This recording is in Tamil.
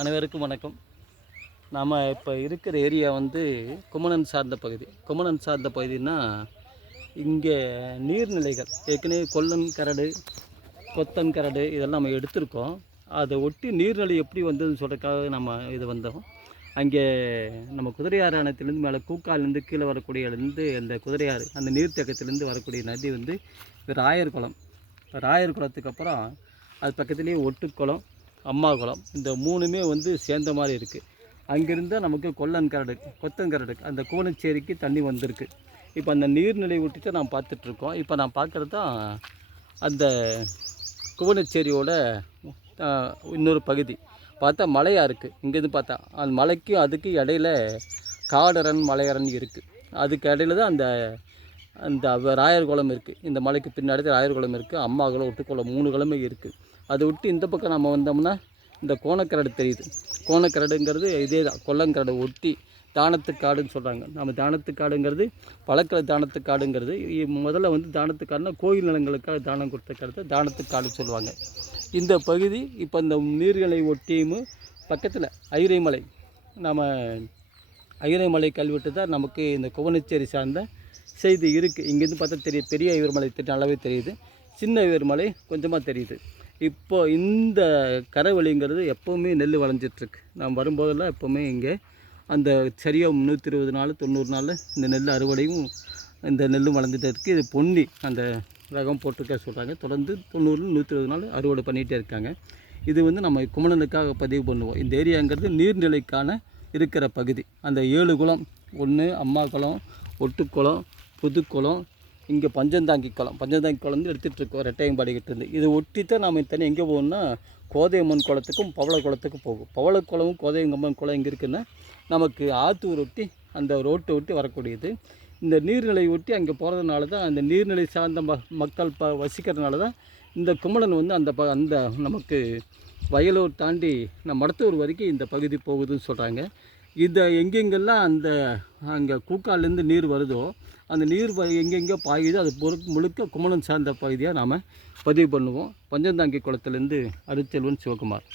அனைவருக்கும் வணக்கம். நாம் இப்போ இருக்கிற ஏரியா வந்து குமணன் சார்ந்த பகுதி. குமணன் சார்ந்த பகுதினா இங்கே நீர்நிலைகள் ஏற்கனவே கொல்லன் கரடு கொத்தன் கரடு இதெல்லாம் நம்ம எடுத்திருக்கோம். அதை ஒட்டி நீர்நிலை எப்படி வந்ததுன்னு சொல்கிறதுக்காக நம்ம இது வந்தோம். அங்கே நம்ம குதிரையாறு அணையத்துலேருந்து மேலே கூக்காலேருந்து கீழே வரக்கூடியலேருந்து அந்த குதிரையாறு அந்த நீர்த்தேக்கத்துலேருந்து வரக்கூடிய நதி வந்து ராயர் குளம் ராயர் குளத்துக்கு அப்புறம் அது பக்கத்துலேயே ஒட்டுக்குளம் அம்மா குளம். இந்த மூணுமே வந்து சேர்ந்த மாதிரி இருக்குது அங்கேருந்து நமக்கு கொல்லன் கரடு கொத்தன் கரடு அந்த கோணச்சேரிக்கு தண்ணி வந்திருக்கு. இப்போ அந்த நீர்நிலை விட்டுட்டு நான் பார்த்துட்ருக்கோம். இப்போ நான் பார்க்குறது தான் அந்த குவனச்சேரியோட இன்னொரு பகுதி. பார்த்தா மலையாக இருக்குது இங்கேருந்து பார்த்தா அந்த மலைக்கும் அதுக்கு இடையில காடரன் மலையரன் இருக்குது அதுக்கு இடையில தான் அந்த அந்த ராயர் குளம் இருக்குது இந்த மலைக்கு பின்னாடி ராயர் குளம் இருக்குது அம்மா குளம் ஒட்டுக்குளம் மூணு குளமே இருக்குது அதை விட்டு இந்த பக்கம் நம்ம வந்தோம்னா இந்த கோணக்கரடு தெரியுது. கோணக்கரடுங்கிறது இதே தான் கொல்லங்கரடு ஒட்டி தானத்துக்காடுன்னு சொல்கிறாங்க நம்ம தானத்துக்காடுங்கிறது பழக்கிற தானத்துக்காடுங்கிறது முதல்ல வந்து தானத்துக்காடுனா கோயில் நிலங்களுக்காக தானம் கொடுத்த கருத்தை தானத்துக்காடுன்னு சொல்லுவாங்க. இந்த பகுதி இப்போ இந்த நீர்களை ஒட்டியும் பக்கத்தில் ஐரைமலை. நம்ம ஐரைமலை கல்வெட்டு தான் நமக்கு இந்த குவனச்சேரி சார்ந்த செய்தி இருக்குது இங்கேருந்து பார்த்தா தெரியுது பெரிய ஐவர்மலை திட்டம் நல்லாவே தெரியுது. சின்ன ஐவர்மலை கொஞ்சமாக தெரியுது. இப்போ இந்த கரைவழிங்கிறது எப்போவுமே நெல் விளைஞ்சிட்ருக்கு. நான் வரும்போதெல்லாம் எப்போவுமே இங்கே அந்த சரியாக முந்நூற்றி இருபது நாள் தொண்ணூறு நாளில் இந்த நெல் அறுவடையும் இந்த நெல்லும் வளர்ந்துட்டே இருக்குது இது பொன்னி அந்த ரகம் போட்டிருக்க சொல்கிறாங்க தொடர்ந்து தொண்ணூறு நூற்றி இருபது நாள் அறுவடை பண்ணிகிட்டே இருக்காங்க. இது வந்து நம்ம குமணனுக்காக பதிவு பண்ணுவோம். இந்த ஏரியாங்கிறது நீர்நிலைக்கான இருக்கிற பகுதி. அந்த ஏழு குளம் ஒன்று அம்மா குளம் ஒட்டுக்குளம் புதுக்குளம் இங்கே பஞ்சந்தாங்கி குளம். பஞ்சந்தாங்கி குளம் எடுத்துகிட்ருக்கோம் எடுத்துகிட்டு இருக்கோம் இருந்து. இதை ஒட்டி தான் நாம் தனியாக எங்கே போகணும்னா கோதையம்மன் குளத்துக்கும் பவள குளத்துக்கும் போகும். பவள குளமும் கோதையம்மன் குளம் எங்கே இருக்குன்னா நமக்கு ஆத்தூர் ஒட்டி அந்த ரோட்டை ஒட்டி வரக்கூடியது. இந்த நீர்நிலை ஒட்டி அங்கே போகிறதுனால தான் அந்த நீர்நிலை சார்ந்த ம மக்கள் ப வசிக்கிறதுனால தான் இந்த குமணன் வந்து அந்த ப அந்த நமக்கு வயலூர் தாண்டி நம்ம மடத்தூர் வரைக்கும் இந்த பகுதி போகுதுன்னு சொல்கிறாங்க இதை எங்கெங்கெல்லாம் அந்த அங்கே கூக்கால்லேருந்து நீர் வருதோ அந்த நீர் வ எங்கெங்கே பாயுதோ அது பொறு முழுக்க குமணம் சார்ந்த பகுதியாக நாம் பதிவு பண்ணுவோம். பஞ்சந்தாங்கி குளத்துலேருந்து அருச்செல்வன் சிவகுமார்.